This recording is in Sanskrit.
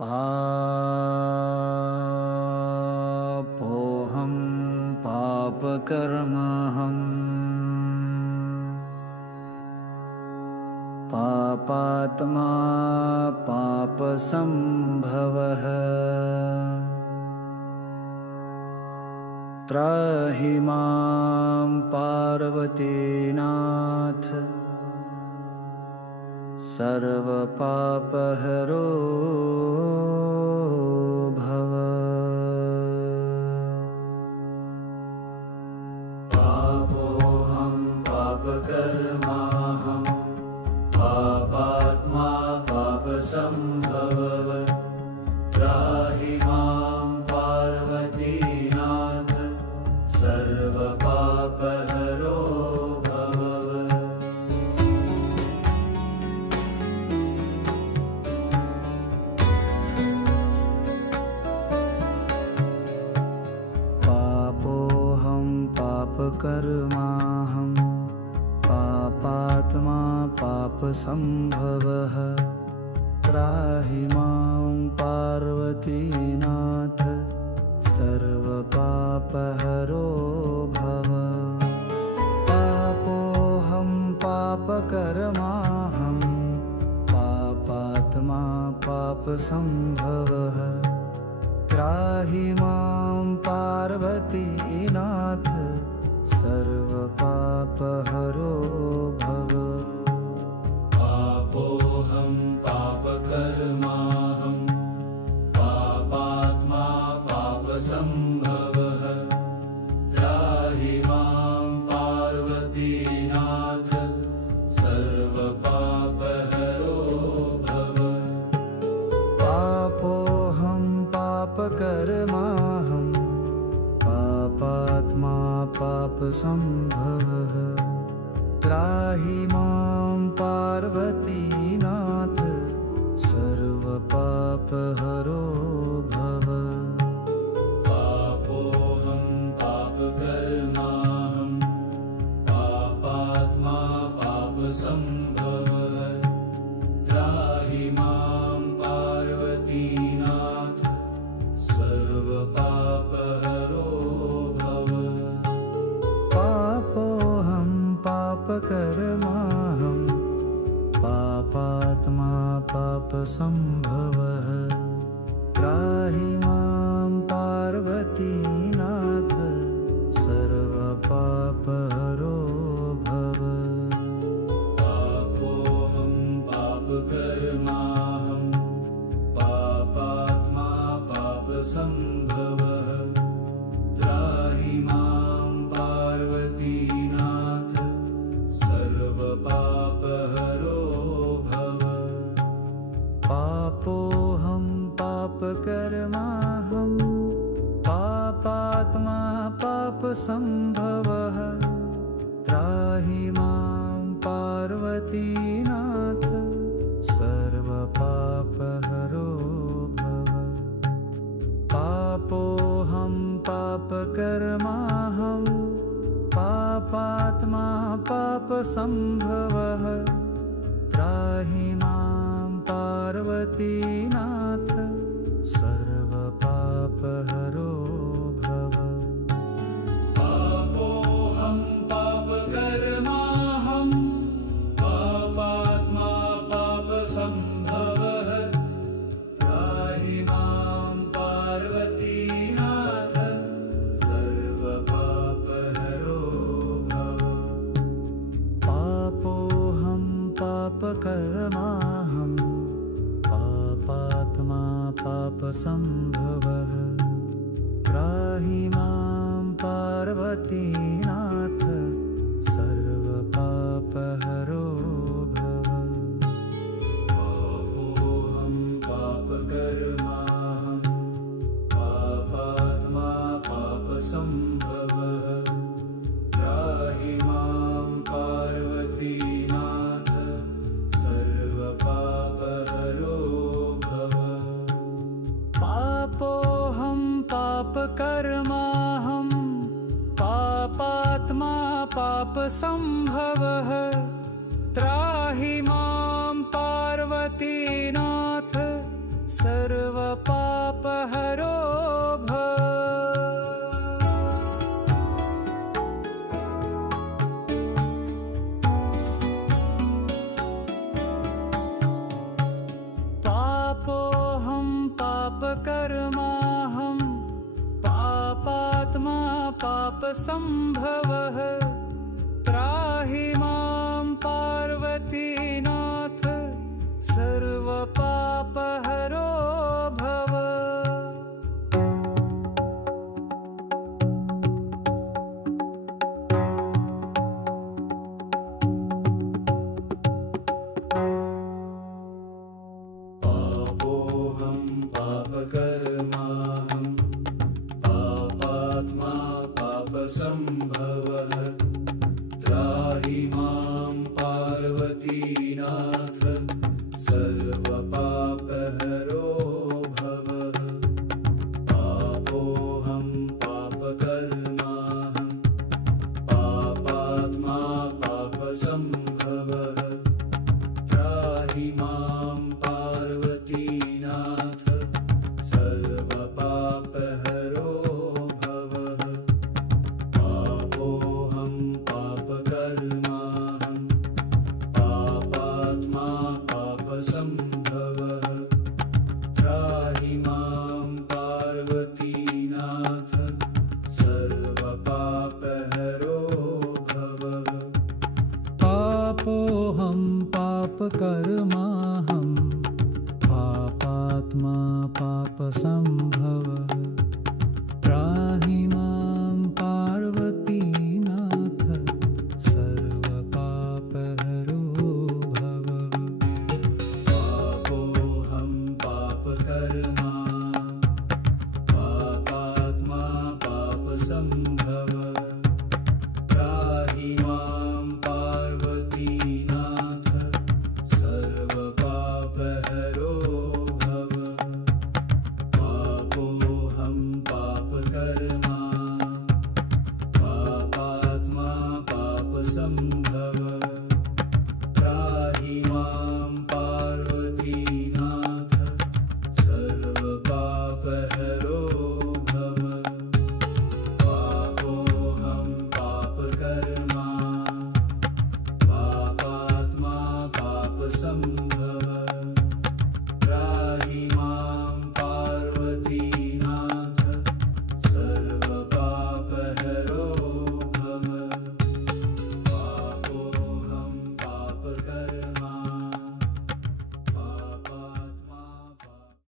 पापोऽहं पापकर्महम् पापात्मा पापसंभवः त्राहि मां पार्वतीनाथ सर्वपापहरो भव। पापोऽहं पापकर्माहं पापात्मा पापसंभवः त्राहि मां पार्वतीनाथ सर्वपापहरो भव। पापोऽहं पापकर्माहं पापात्मा पापसंभवः त्राहि मां पार्वतीनाथ सर्वपापहरो भव। पापोऽहं पापकर्माहं पापात्मा पापसंभवः त्राहि मां पार्वतीनाथ सर्वपापहरो भव। पापोऽहं पापकर्माहं पापात्मा पापसंभवः त्राहि मां पार्वतीनाथ सर्वपापहरो भव। पापोऽहं पापकर्माहं पापात्मा पापसंभवः त्राहि मां पार्वतीनाथ सर्वपापहरो भव। पापोऽहं पापकर्माहं पापात्मा पापसंभवः त्राहि मां पार्वतीनाथ सर्वपापहरो भव। पापोऽहं पापकर्माहं पापात्मा पापसंभवः त्राहि मां पार्वतीनाथ सर्वपापहरो भव। पापोऽहं पापकर्माहं पापात्मा पापसंभवः त्राहि मां पार्वतीनाथ सर्वपापहरो भव। पापोऽहं पापकर्माहं पापात्मा पापसंभवः त्राहि मां पार्वतीनाथ सर्वपापहरो भव। पापोऽहं पापकर्माहं पापात्मा पापसंभवः त्राहि मां पार्वतीनाथ सर्वपापहरो भव। पापोऽहं पापकर्माहं पापात्मा पापसंभवः त्राहि मां पार्वतीनाथ सर्वपापहरो भव। पापोऽहं पापकर्माहं पापात्मा पापसंभवः त्राहि मां पार्वतीनाथ सर्वपापहरो भव। पापोऽहं पापकर्माहं पापात्मा पापसंभवः त्राहि मां पार्वतीनाथ सर्वपापहरो भव। पापोऽहं पापकर्माहं पापात्मा पापसंभवः त्राहि मां पार्वतीनाथ सर्वपापहरो भव। पापोऽहं पापकर्माहं पापात्मा पापसम्भवः त्राहि मां पार्वतीनाथ सर्वपापहरो भव। पापोऽहं पापकर्माहं पापात्मा पापसम्भवः त्राहि मां पार्वतीनाथ सर्वपापहरो भव। पापोऽहं पापकर्माहं पापात्मा पापसम्भवः त्राहि मां पार्वतीनाथ सर्वपापहरो भव। पापोऽहं पापकर्माहं पापात्मा पापसम्भवः त्राहि मां पार्वतीनाथ सर्वपापहरो भव। पापोऽहं पापकर्माहं पापात्मा पापसम्भवः